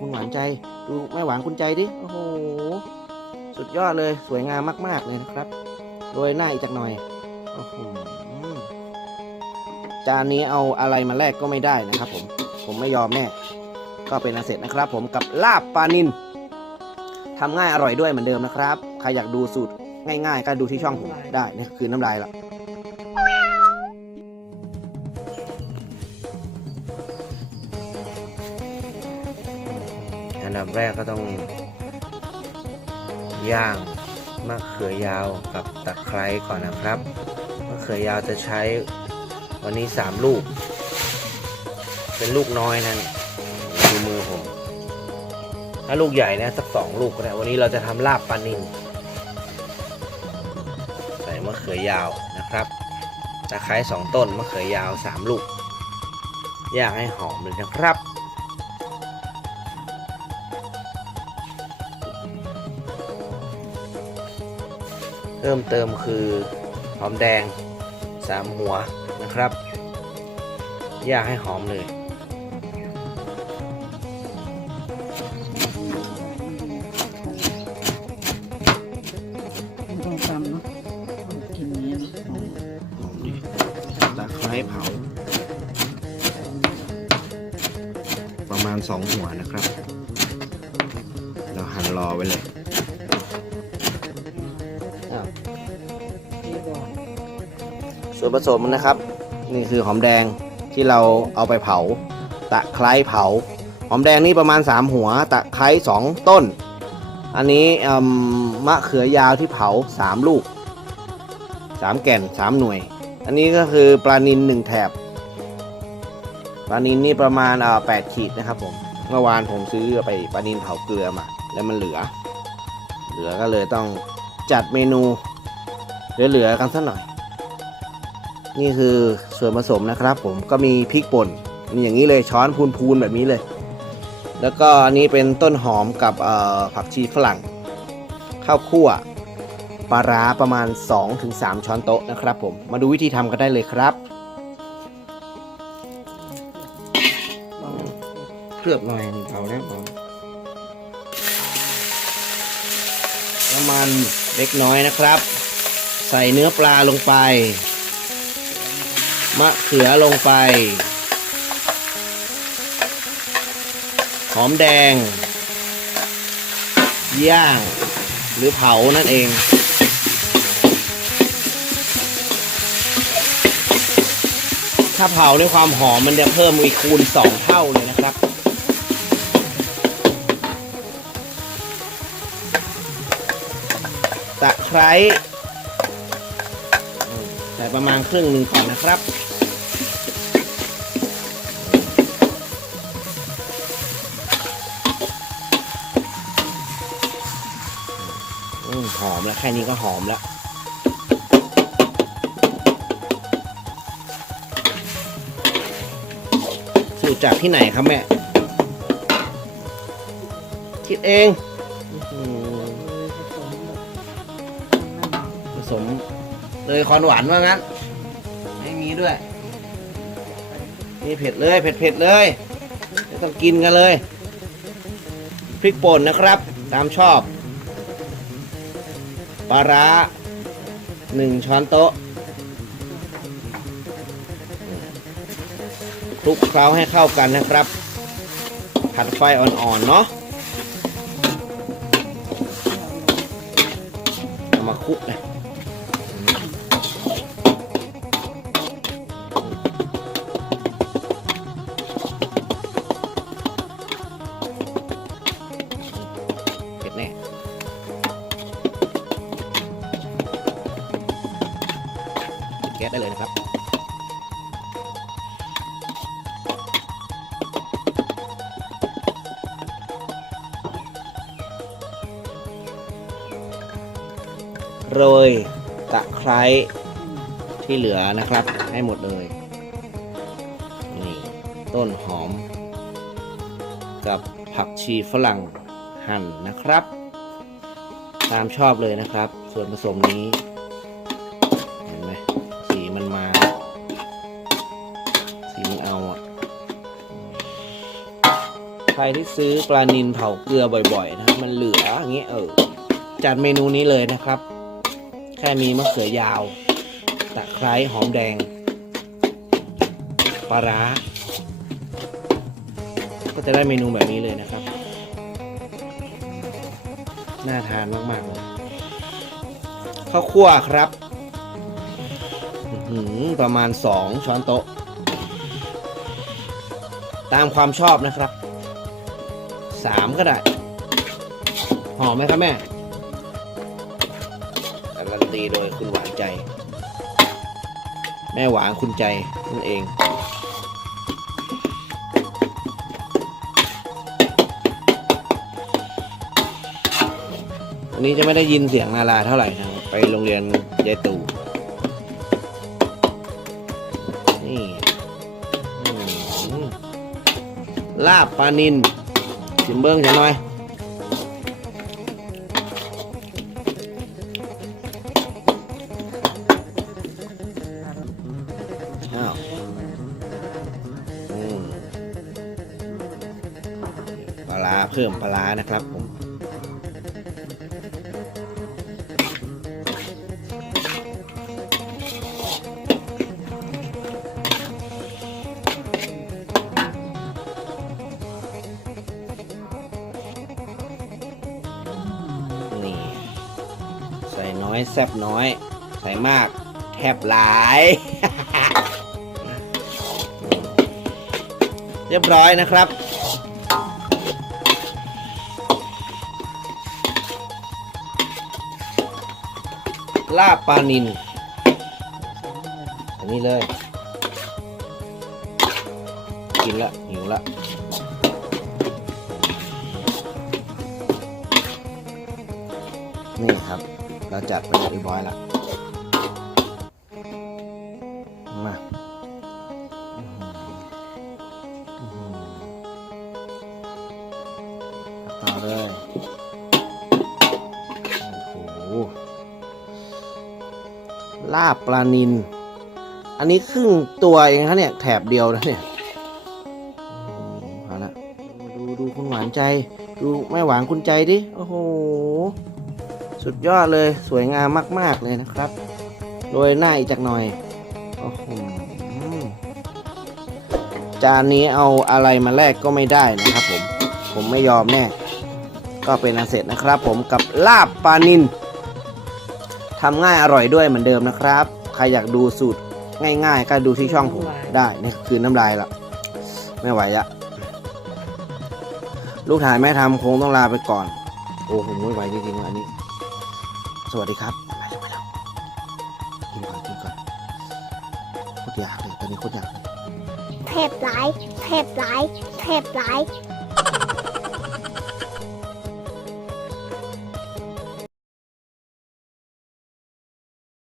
คุณหวานใจ ดูแม่หวานคุณใจดิ โอ้โห สุดยอดเลย สวยงามมาก ๆ เลยนะครับโรยหน้าอีกจักหน่อย โอ้โห จานนี้เอาอะไรมาแลกก็ไม่ได้นะครับผม ผมไม่ยอมแน่ ก็เป็นอันเสร็จนะครับผมกับลาบปลานินทำง่ายอร่อยด้วยเหมือนเดิมนะครับ ใครอยากดูสูตรง่าย ๆ ก็ดูที่ช่องผมได้นี่คือน้ำลายละ อันดับแรกก็ต้องย่างมะเขือยาวกับตะไคร้ก่อนนะครับมะเขือยาวจะใช้วันนี้3ลูก เป็นลูกน้อยนั่นดูมือผมถ้าลูกใหญ่นะสักสองลูกก็ได้วันนี้เราจะทำลาบปลานิลใส่มะเขือยาวนะครับตะไคร้สองต้นมะเขือยาวสามลูกย่างให้หอมเลยนะครับ เพิ่มเติมคือหอมแดงสามหัวนะครับย่างให้หอมเลยไม่ต้องทำเนาะกินเนี้ยหอมดีตะไคร้เผา ประมาณสองหัวนะครับ ส่วนผสมนะครับ นี่คือหอมแดงที่เราเอาไปเผา ตะไคร้เผา หอมแดงนี่ประมาณ 3 หัว ตะไคร้2ต้น อันนี้มะเขือยาวที่เผา 3 ลูก 3 แก่น 3 หน่วย อันนี้ก็คือปลานิน1แถบปลานินนี่ประมาณเอ่อ8ขีดนะครับผมเมื่อวานผมซื้อไปปลานินเผาเกลือมา แล้วมันเหลือ เหลือก็เลยต้องจัดเมนูเหลือๆกันสักหน่อย นี่คือส่วนผสมนะครับ ผมก็มีพริกป่นมีอย่างนี้เลยช้อนพูนๆแบบนี้เลย แล้วก็อันนี้เป็นต้นหอมกับเอ่อผักชีฝรั่ง ข้าวคั่วปลาร้าประมาณ 2-3 ช้อนโต๊ะนะครับผมมาดูวิธีทำกันได้เลยครับเคลือบหน่อยหนึ่งเผาแล้วเผาน้ำมันเล็กน้อยนะครับ ใส่เนื้อปลาลงไป มะเขือลงไป หอมแดง ย่าง หรือเผานั่นเองถ้าเผาในความหอมมันจะเพิ่มอีกคูณสองเท่าเลยนะครับ ตะไคร้ ใส่ประมาณครึ่งหนึ่งก่อนนะครับอหอมแล้วแค่นี้ก็หอมแล้วสูตรจากที่ไหนครับแม่ คิดเอง เลยคอนหวานว่างั้น ไม่มีด้วย นี่เผ็ดเลยเผ็ดเผ็ดเลยต้องกินกันเลย พริกป่นนะครับ ตามชอบปลาร้าหนึ่งช้อนโต๊ะคลุกเคล้าให้เข้ากันนะครับ ผัดไฟอ่อนๆเนาะมาคลุกเลย โรยตะไคร้ที่เหลือนะครับ ให้หมดเลย นี่ต้นหอม กับผักชีฝรั่งหั่นนะครับ ตามชอบเลยนะครับ ส่วนผสมนี้ เห็นไหมสีมันมา สีมันเอาอะใครที่ซื้อปลานินเผาเกลือบ่อยๆนะมันเหลืออย่างเงี้ยเออจัดเมนูนี้เลยนะครับ แค่มีมะเขือยาว ตะไคร้หอมแดง ปลาร้า ก็จะได้เมนูแบบนี้เลยนะครับ น่าทานมากๆเลยข้าวคั่วครับประมาณ 2 ช้อนโต๊ะ ตามความชอบนะครับ 3 ก็ได้ หอมไหมครับแม่ การันตีโดยคุณหวานใจ แม่หวานคุณใจนั่นเอง วันนี้จะไม่ได้ยินเสียงนาราเท่าไหร่นะไปโรงเรียนยายตู่นี่ลาบปลานินชิมเบิ้งฉันหน่อย พิ่มปลาร้านะครับผมนี่ใส่น้อยแซบน้อย ใส่มากแทบหลายเรียบร้อยนะครับ ลาบปลานินอันนี้เลย กินละหิวละนี่ครับ เราจัดไปเรียบร้อยแล้ว ลาบปลานิน อันนี้ครึ่งตัวเองนะเนี่ยแถบเดียวนะเนี่ยมเอาละดูดูคุณหวานใจ ดูแม่หวานคุณใจดิ โอ้โห สุดยอดเลยสวยงามมาก ๆ เลยนะครับโรยหน้าอีกจักหน่อย โอ้โห จานนี้เอาอะไรมาแลกก็ไม่ได้นะครับผม ผมไม่ยอมแน่ ก็เป็นอันเสร็จนะครับผมกับลาบปลานิน ทำง่ายอร่อยด้วยเหมือนเดิมนะครับ ใครอยากดูสูตรง่าย ๆ ก็ดูที่ช่องผมได้นี่คือน้ำลายละไม่ไหวอะลูกถ่ายแม่ทำคงต้องลาไปก่อน โอ้ผมไม่ไหวจริงๆอันนี้ สวัสดีครับไปแล้วไปแล้วกินก่อนกินก่อนโคตรอยากเลยตอนนี้โคตรอยากเลยเทปไลท์เทปไลท์เทปไลท์